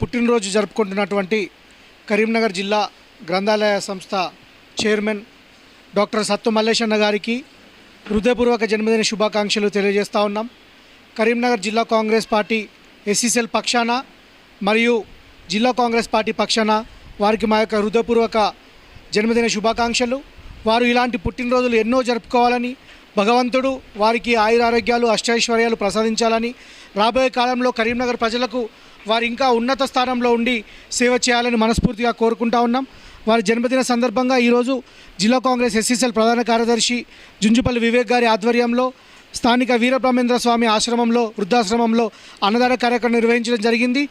పుట్టినరోజు జరుపుకుంటున్నటువంటి కరీంనగర్ జిల్లా గ్రంథాలయ సంస్థ చైర్మన్ డాక్టర్ సత్తు మల్లేశన్న గారికి హృదయపూర్వక జన్మదిన శుభాకాంక్షలు తెలియజేస్తూ ఉన్నాం. కరీంనగర్ జిల్లా కాంగ్రెస్ పార్టీ ఎస్సీసీఎల్ పక్షాన మరియు జిల్లా కాంగ్రెస్ పార్టీ పక్షాన వారికి మా యొక్క హృదయపూర్వక జన్మదిన శుభాకాంక్షలు. వారు ఇలాంటి పుట్టినరోజులు ఎన్నో జరుపుకోవాలని, భగవంతుడు వారికి ఆయురారోగ్యాలు అష్టైశ్వర్యాలు ప్రసాదించాలని, రాబోయే కాలంలో కరీంనగర్ ప్రజలకు వారు ఇంకా ఉన్నత స్థానంలో ఉండి సేవ చేయాలని మనస్ఫూర్తిగా కోరుకుంటా ఉన్నాం. వారి జన్మదిన సందర్భంగా ఈరోజు జిల్లా కాంగ్రెస్ ఎస్సీసీఎల్ ప్రధాన కార్యదర్శి జుంజుపల్లి వివేక్ గారి ఆధ్వర్యంలో స్థానిక వీరబ్రహ్మేంద్ర స్వామి ఆశ్రమంలో, వృద్ధాశ్రమంలో అన్నదాన కార్యక్రమం నిర్వహించడం జరిగింది.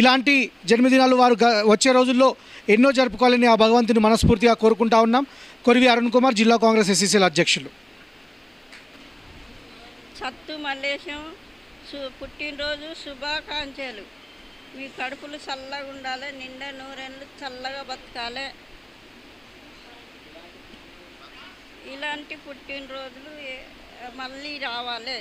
ఇలాంటి జన్మదినాలు వారు వచ్చే రోజుల్లో ఎన్నో జరుపుకోవాలని ఆ భగవంతుని మనస్ఫూర్తిగా కోరుకుంటా ఉన్నాం. కొరివి అరుణ్ కుమార్, జిల్లా కాంగ్రెస్ ఎస్సీసీఎల్ అధ్యక్షులు. సత్తు మల్లేశం పుట్టినరోజు శుభాకాంక్షలు. మీ కడుపులు చల్లగా ఉండాలి, నిండా నూరేళ్ళు చల్లగా బతకాలి. ఇలాంటి పుట్టినరోజులు మళ్ళీ రావాలి.